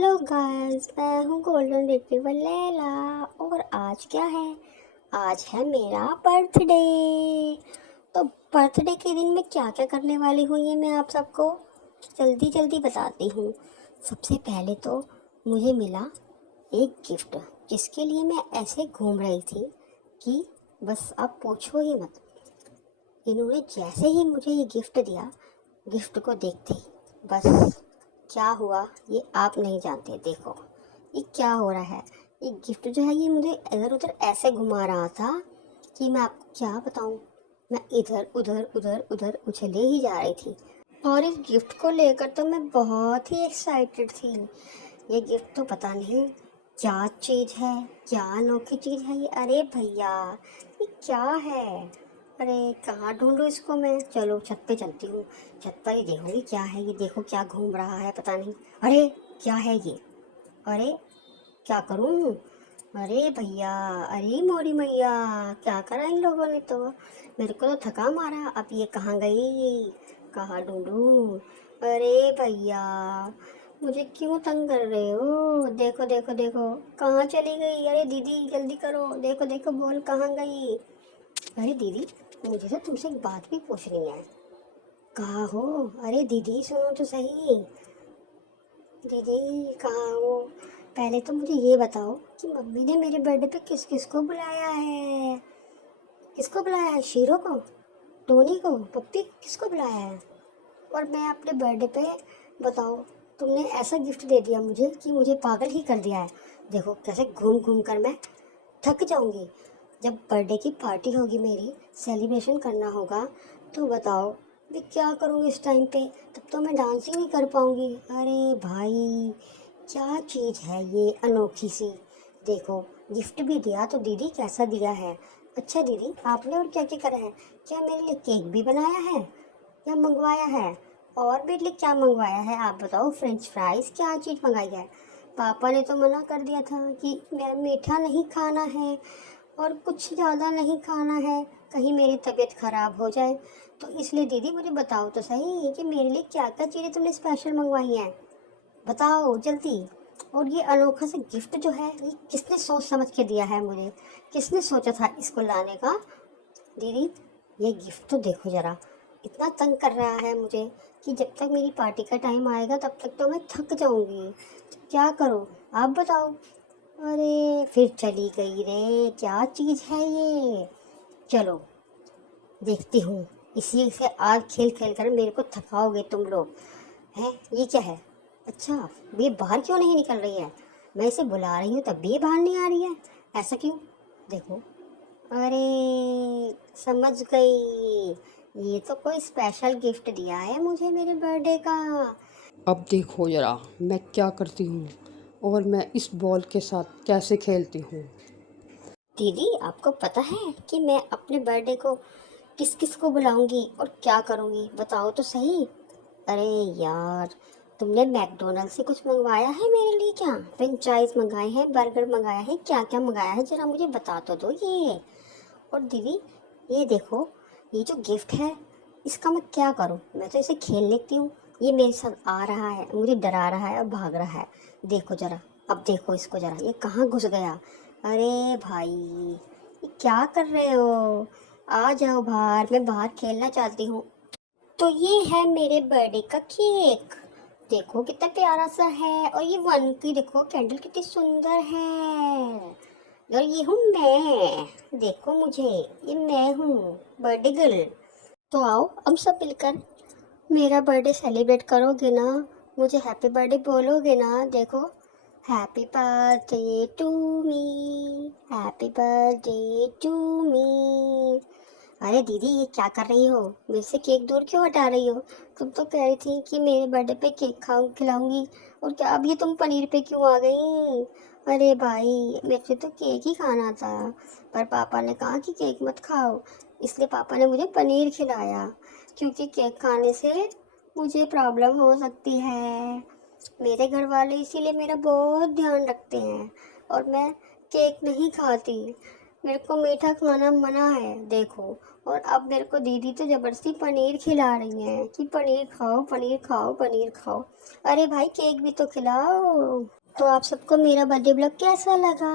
Hello guys, मैं हूँ golden retriever Laila. और आज क्या है? आज है मेरा बर्थडे। तो बर्थडे के दिन मैं क्या क्या करने वाली हूँ ये मैं आप सबको जल्दी जल्दी बताती हूँ। सबसे पहले तो मुझे मिला एक गिफ्ट, जिसके लिए मैं ऐसे घूम रही थी कि बस आप पूछो ही मत। इन्होंने जैसे ही मुझे ये गिफ्ट दिया, गिफ्ट को देखते ही बस क्या हुआ ये आप नहीं जानते। देखो ये क्या हो रहा है। ये गिफ्ट जो है ये मुझे इधर उधर ऐसे घुमा रहा था कि मैं आपको क्या बताऊं। मैं इधर उधर उधर उधर उछले ही जा रही थी। और इस गिफ्ट को लेकर तो मैं बहुत ही एक्साइटेड थी। ये गिफ्ट तो पता नहीं क्या चीज़ है, क्या अनोखी चीज़ है ये। अरे भैया, ये क्या है? अरे कहाँ ढूंढूं इसको मैं? चलो छत पे चलती हूँ। छत पर ही देखूंगी क्या है ये। देखो क्या घूम रहा है, पता नहीं। अरे क्या है ये? अरे क्या करूँ? अरे भैया, अरे मोरी मैया, क्या करा इन लोगों ने तो। मेरे को तो थका मारा। अब ये कहाँ गई? कहाँ ढूंढूं? अरे भैया, मुझे क्यों तंग कर रहे हो? देखो देखो देखो, कहाँ चली गई? अरे दीदी जल्दी करो, देखो देखो बोल कहाँ गई? अरे दीदी, मुझे तो तुमसे एक बात भी पूछनी है। कहाँ हो? अरे दीदी सुनो तो सही। दीदी कहाँ हो? पहले तो मुझे ये बताओ कि मम्मी ने मेरे बर्थडे पे किस किस को बुलाया है? किसको बुलाया है? शीरो को, टोनी को, पप्पी, किसको बुलाया है? और मैं अपने बर्थडे पे, बताओ, तुमने ऐसा गिफ्ट दे दिया मुझे कि मुझे पागल ही कर दिया है। देखो कैसे घूम घूम कर मैं थक जाऊंगी। जब बर्थडे की पार्टी होगी मेरी, सेलिब्रेशन करना होगा, तो बताओ मैं क्या करूँगी इस टाइम पे? तब तो मैं डांस ही नहीं कर पाऊँगी। अरे भाई, क्या चीज़ है ये अनोखी सी। देखो गिफ्ट भी दिया तो दीदी कैसा दिया है। अच्छा दीदी, आपने और क्या क्या करा है? क्या मेरे लिए केक भी बनाया है या मंगवाया है? और मेरे लिए क्या मंगवाया है आप बताओ? फ्रेंच फ्राइज क्या चीज़ मंगाई है? पापा ने तो मना कर दिया था कि मैं मीठा नहीं खाना है और कुछ ज़्यादा नहीं खाना है, कहीं मेरी तबीयत ख़राब हो जाए। तो इसलिए दीदी मुझे बताओ तो सही कि मेरे लिए क्या क्या चीज़ें तुमने स्पेशल मंगवाई हैं। बताओ जल्दी। और ये अनोखा सा गिफ्ट जो है ये किसने सोच समझ के दिया है मुझे? किसने सोचा था इसको लाने का? दीदी ये गिफ्ट तो देखो ज़रा, इतना तंग कर रहा है मुझे कि जब तक मेरी पार्टी का टाइम आएगा तब तक तो मैं थक जाऊंगी। तो क्या करूं आप बताओ? अरे फिर चली गई रे, क्या चीज़ है ये? चलो देखती हूँ। इसी से आज खेल खेल कर मेरे को थकाओगे तुम लोग। हैं ये क्या है? अच्छा, ये बाहर क्यों नहीं निकल रही है? मैं इसे बुला रही हूँ तब भी ये बाहर नहीं आ रही है। ऐसा क्यों? देखो, अरे समझ गई, ये तो कोई स्पेशल गिफ्ट दिया है मुझे मेरे बर्थडे का। अब देखो ज़रा मैं क्या करती हूँ और मैं इस बॉल के साथ कैसे खेलती हूँ। दीदी आपको पता है कि मैं अपने बर्थडे को किस किस को बुलाऊंगी और क्या करूंगी? बताओ तो सही। अरे यार, तुमने मैकडोनल्ड से कुछ मंगवाया है मेरे लिए क्या? फ्रेंचाइज मंगाए हैं, बर्गर मंगाया है, क्या क्या मंगाया है जरा मुझे बता तो दो ये। और दीदी ये देखो, ये जो गिफ्ट है इसका मैं क्या करूं? मैं तो इसे खेल लेती हूँ। ये मेरे साथ आ रहा है, मुझे डरा रहा है और भाग रहा है। देखो जरा, अब देखो इसको जरा, ये कहाँ घुस गया? अरे भाई, ये क्या कर रहे हो? आ जाओ बाहर, मैं बाहर खेलना चाहती हूँ। तो ये है मेरे बर्थडे का केक। देखो कितना प्यारा सा है। और ये वन की देखो कैंडल कितनी सुंदर है। और ये हूँ मैं, देखो मुझे, ये मैं हूँ बर्थडे गर्ल। तो आओ हम सब मिलकर मेरा बर्थडे सेलिब्रेट करोगे ना? मुझे हैप्पी बर्थडे बोलोगे ना? देखो, happy birthday to me, happy birthday to me. अरे दीदी ये क्या कर रही हो? मेरे से केक दूर क्यों हटा रही हो? तुम तो कह रही थी कि मेरे बर्थडे पे केक खाऊं खिलाऊंगी, और क्या अभी तुम पनीर पे क्यों आ गई? अरे भाई, मेरे तो केक ही खाना था, पर पापा ने कहा कि केक मत खाओ, इसलिए पापा ने मुझे पनीर खिलाया। क्योंकि केक खाने से मुझे प्रॉब्लम हो सकती है। मेरे घर वाले इसीलिए मेरा बहुत ध्यान रखते हैं और मैं केक नहीं खाती। मेरे को मीठा खाना मना है। देखो, और अब मेरे को दीदी तो ज़बरदस्ती पनीर खिला रही हैं कि पनीर खाओ, पनीर खाओ, पनीर खाओ। अरे भाई केक भी तो खिलाओ। तो आप सबको मेरा बर्थडे ब्लॉग कैसा लगा?